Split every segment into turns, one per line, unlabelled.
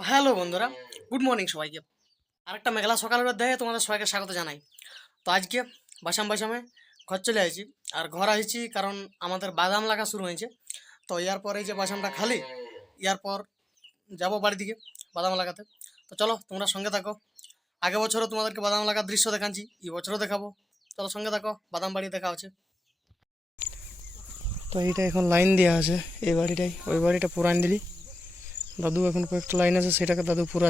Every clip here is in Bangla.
তো হ্যালো বন্ধুরা গুড মর্নিং সবাইকে। আরেকটা মেঘলা সকালের অধ্যায়ে তোমাদের সবাইকে স্বাগত জানাই। তো আজকে বাসাম বাসামে ঘর চলে আসছি, আর ঘর আসছি কারণ আমাদের বাদাম লাগা শুরু হয়েছে। তো ইয়ার এই যে বাসামটা খালি, ইয়ার পর যাব বাড়ি দিকে বাদাম লাগাতে। তো চলো তোমরা সঙ্গে থাকো। আগে বছরও তোমাদেরকে বাদাম লাগার দৃশ্য দেখাচ্ছি, এই বছরও দেখাবো। চলো সঙ্গে থাকো, বাদাম বাড়ি দেখা হচ্ছে। তো এইটা এখন লাইন দেওয়া আছে, এই বাড়িটাই, ওই বাড়িটা পুরান দিলি। দাদু এখন কয়েকটা লাইন আছে সেটাকে দাদু পুরো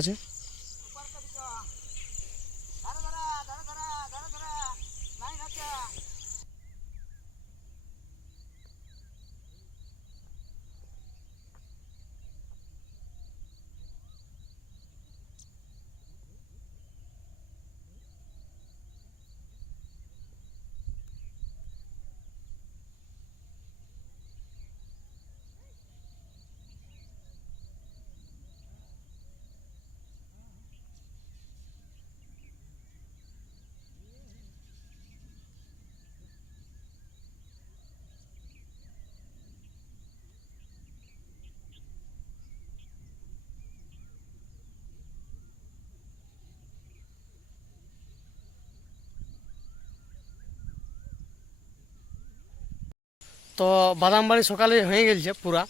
তো বাদাম বাড়ি সকালে হয়ে গেছে পুরা।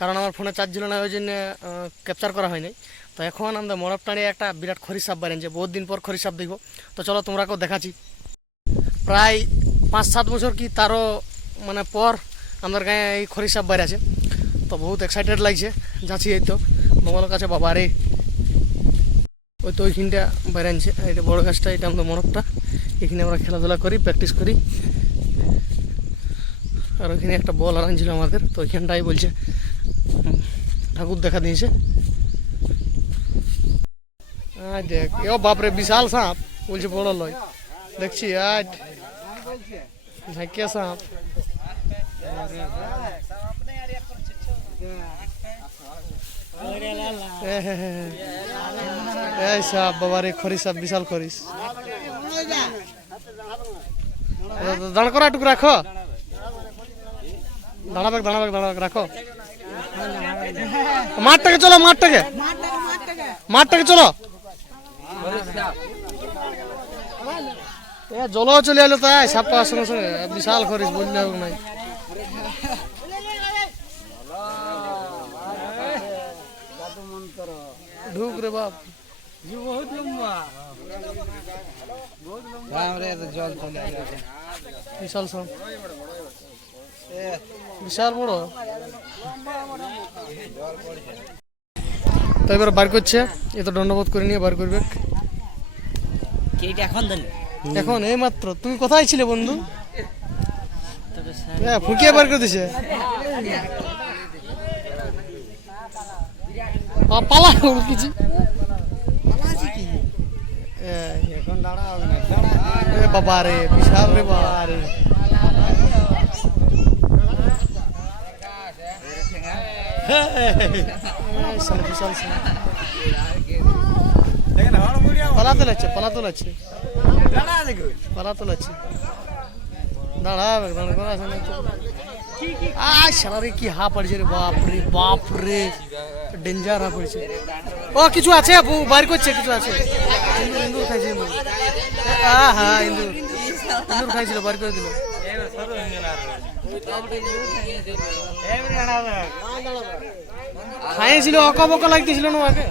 কারণ আমার ফোনে চার্জ ছিল না, ওই জন্য ক্যাপচার করা হয়নি। তো এখন আমাদের মরব টাড়িয়ে একটা বিরাট খরি সাপ বেরিয়েছে বহুত দিন পর খরি সাপ দেখব। তো চলো তোমরাকেও দেখাচ্ছি। প্রায় পাঁচ সাত বছর কি তারও মানে পর আমাদের গায়ে এই খরি সাপ বাইরে আছে। তো বহুত এক্সাইটেড লাগছে, যাচ্ছি এই তো। মোবাইলের কাছে বাবা রে। ওই তো ওইখানটা বাইরে আনছে এটা বড় গাছটা, এটা আমাদের মরবটা এখানে আমরা খেলাধুলা করি প্র্যাকটিস করি। আর ওইখানে একটা বল আনছিল আমাদের, তো ওইখানটাই বলছে ঠাকুর দেখা দিয়েছে। আয় দেখ, এ বাপরে, বিশাল সাপ, বলছে বড় লয়। দেখছি আজ ঝাঁকিয়া সাপ। এই সাপ বাবারে খরিস সাপ, বিশাল খরিস। দাঁড় করা টুকু রাখো। দাঁড়াবে দাঁড়াবে দাঁড়াবে রাখো। মাঠটাকে চলো মাঠটাকে। মাঠটাকে চলো। এ জল চলে এলো তাই সাপ পাওয়ার সঙ্গে সঙ্গে বিশাল করিস বললে হোক নাই। ঢুক রে বাপ।
জল চলে
বিশাল সাপ। বিশাল বড়? তো এবার বার করছে। এ তো দণ্ডবোধ করে নিয়ে বার করবে।
এখন
এখন এই মাত্র। তুমি কোথায় ছিলে বন্ধু? হ্যাঁ ফুকিয়ে বার করে দিছে। পালা কিছু বাবা রে বিশাল রে বাবা রে। পালাতে লাগছে পালাতে লাগছে পালাতে লাগছে দাঁড়াবে দাঁড়া করা আছে না তো। আয় শালা রে কি হা পড়ছে রে বাপ রে বাপ রে ডেঞ্জার হা পড়ছে ও কিছু আছে আপু বাইর করছে কিছু আছে ইন্দুর খাইছে ইন্দুর হ্যাঁ হ্যাঁ ইন্দুর ইন্দুর খাইছিল বার করে দিল খাইছিল অক বক লাগতেছিল না আগে?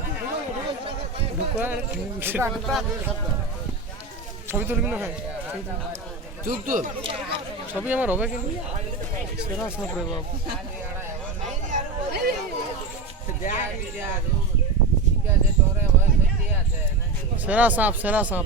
ছবি তুলবি না ভাই। তুল।
চুপ তুল
ছবি আমার হবে কিন্তু। সেরা সাপ রে বাপ। সেরা সাপ সেরা সাপ।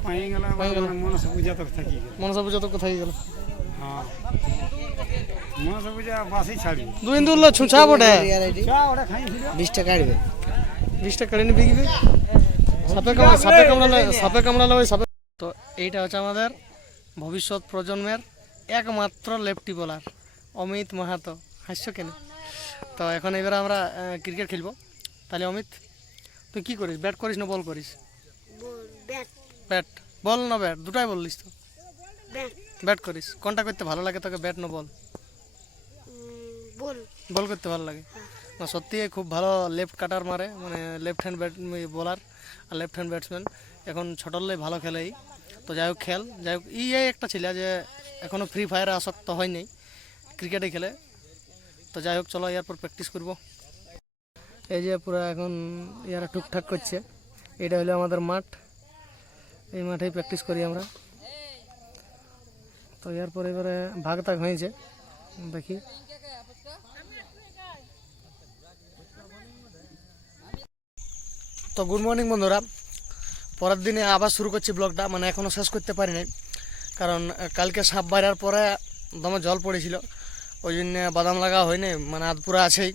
পাই গেল। মনসা পূজা তো থাকি গেল
মনসা পূজা তো কোথায় গেল
হ্যাঁ মনে যে বাসই ছাড়বি
দুই দিন উঠল ছুঁচা বটে
ওটা
কাটবে
বিকবে সাপে কামড়া সাপে কামড়ালে সাপে কামড়ালে ওই সাপে তো এইটা হচ্ছে আমাদের ভবিষ্যৎ প্রজন্মের একমাত্র লেফটি বোলার অমিত মাহাতো হাস্য কেন তো এখন এবার আমরা ক্রিকেট খেলব তাহলে অমিত তুই কি করিস ব্যাট করিস না বল করিস ব্যাট বল না ব্যাট দুটাই বললিস তো। ব্যাট। করিস কোনটা করতে ভালো লাগে তোকে ব্যাট না বল?
বল।
বল করতে ভালো লাগে। না সত্যি খুব ভালো লেফট কাটার মারে মানে লেফট হ্যান্ড ব্যাট বোলার আর লেফট হ্যান্ড ব্যাটসম্যান এখন ছোটলে ভালো খেলে তো যাই হোক খেল। যাই হোক ই একটা ছিল যে এখনও ফ্রি ফায়ারে আসক্ত হয়নি। ক্রিকেটে খেলে। তো যাই হোক চলো এরপর প্র্যাকটিস করব। এই যে পুরো এখন ইয়ারা টুকটাক করছে। এটা হলো আমাদের মাঠ। এই মাঠেই প্র্যাকটিস করি আমরা। তো এরপর এবারে ভাগ তাক হয়েছে। দেখি। তো গুড মর্নিং বন্ধুরা। পরের দিনে আবার শুরু করছি ব্লগটা মানে এখনও শেষ করতে পারি নাই। কারণ কালকে সাপ বাইরার পরে দমে জল পড়েছিল। ওই জন্য বাদাম লাগা হয়নি। মানে আধ পুরো আছেই।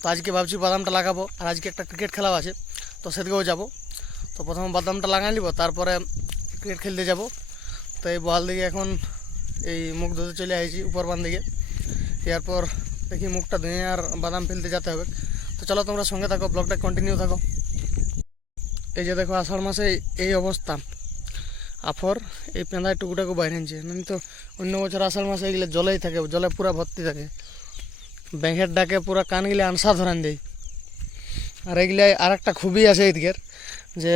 তো আজকে ভাবছি বাদামটা লাগাবো। আর আজকে একটা ক্রিকেট খেলাও আছে। তো সেদিকেও যাব। তো প্রথমে বাদামটা লাগাই নিব, তারপরে ক্রিকেট খেলতে যাব। তো এই বল দিকে এখন এই মুখ ধুতে চলে আসছি উপর বান দিকে। এরপর দেখি মুখটা ধুয়ে আর বাদাম ফেলতে যেতে হবে। তো চলো তোমরা সঙ্গে থাকো ব্লগটা কন্টিনিউ থাকো। এই যে দেখো, আষাঢ় মাসে এই- অবস্থা। আফর, এই পেঁদায় টুকুটাকু বাইরে আনছে মানে তো অন্য বছর আষাঢ় মাসে এগুলো জলেই থাকে, জলে পুরা ভর্তি থাকে। ব্যাঙের ডাকে পুরা কান গিলে আনসা ধরান দেয়। আর এগুলাই আর একটা খুবই আছে এদিকের, যে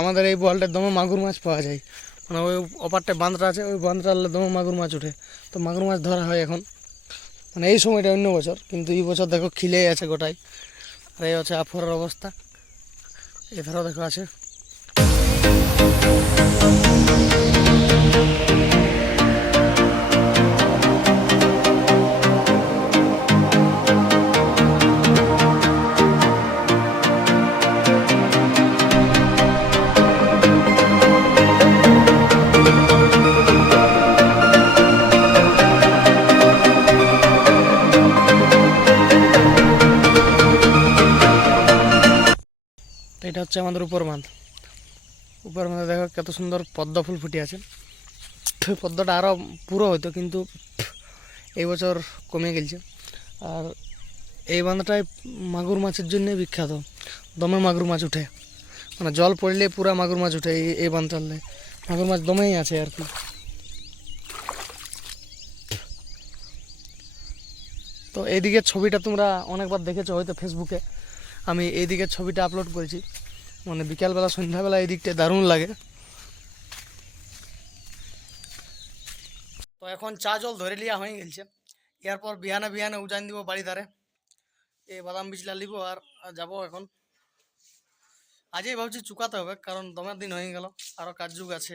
আমাদের এই বলটার দমে মাগুর মাছ পাওয়া যায়। মানে ওই অপারটায় বাঁধটা আছে, ওই বাঁধটা দমে মাগুর মাছ উঠে তো মাগুর মাছ ধরা হয় এখন। মানে এই সময়টা অন্য বছর, কিন্তু এই বছর দেখো খিলেই আছে গোটাই। আর এই হচ্ছে আফরের অবস্থা। এ এধারও দেখো আছে। তো এটা হচ্ছে আমাদের উপর বাঁধ। উপর বাঁধে দেখো কত সুন্দর পদ্ম ফুল ফুটে আছে। তো পদ্মটা আরও পুরো হতো কিন্তু এই বছর কমে গেছে। আর এই বাঁধটায় মাগুর মাছের জন্যে বিখ্যাত। দমে মাগুর মাছ উঠে। মানে জল পড়লে পুরা মাগুর মাছ উঠে এই এই বাঁধটালে মাগুর মাছ দমেই আছে আর কি। তো এইদিকে ছবিটা তোমরা অনেকবার দেখেছ হয়তো ফেসবুকে আমি এই দিকের ছবিটা আপলোড করেছি। মানে বিকালবেলা, সন্ধ্যাবেলা এই দিকটা দারুণ লাগে। তো এখন চা জল ধরে লিয়া হয়ে গেছে। এরপর বিহানে বিহানে উজান দিব বাড়ি ধারে। এই বাদাম বীজলা লিব আর যাব এখন। আজই ভাবছি চুকাতে হবে, কারণ দমের দিন হয়ে গেল আরও কাজ যুগ আছে।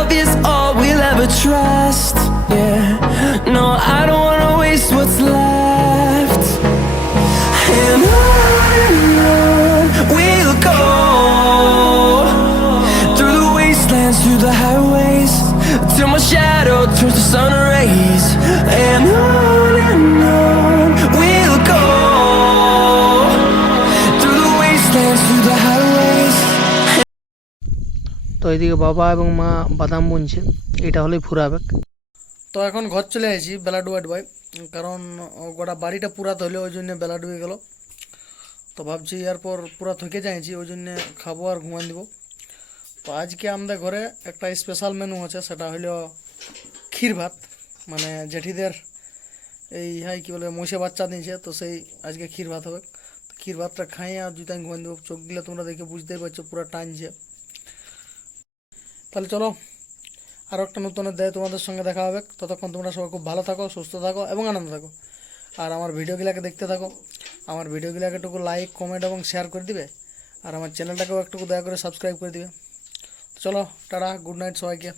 তো এইদিকে বাবা এবং মা বাদাম বুনছে। এটা হলেই ফুরাবেক তো এখন ঘর চলে এসেছি বেলা ডুবে ভাই কারণ গোটা বাড়িটা পুরাতে হলে, ওই জন্য বেলা ডুবে গেল। তো ভাবছি এরপর পুরা থকে যাইছি ওই জন্য খাব আর ঘুমান দিব। তো আজকে আমাদের ঘরে একটা স্পেশাল মেনু আছে, সেটা হলো ক্ষীর ভাত। মানে জেঠিদের এই, হাই, কি বলে মহিষে বাচ্চা দিয়েছে, তো সেই আজকে ক্ষীর ভাত হবে। ক্ষীর ভাতটা খাইয়ে আর জুতাই ঘুমান দেবো। চোখ দিলে তোমরা দেখে বুঝতেই পারছ, পুরো টানছে। তাহলে চলো আরও একটা নতুন অধ্যায় তোমাদের সঙ্গে দেখা হবে। ততক্ষণ তোমরা সবাই খুব ভালো থাকো, সুস্থ থাকো এবং আনন্দ থাকো। আর আমার ভিডিওগুলোকে দেখতে থাকো। আমার ভিডিওগুলোকে একটু লাইক কমেন্ট এবং শেয়ার করে দিবে। আর আমার চ্যানেলটাকেও একটু দয়া করে সাবস্ক্রাইব করে দিবে। চলো, টাটা গুড নাইট সবাইকে।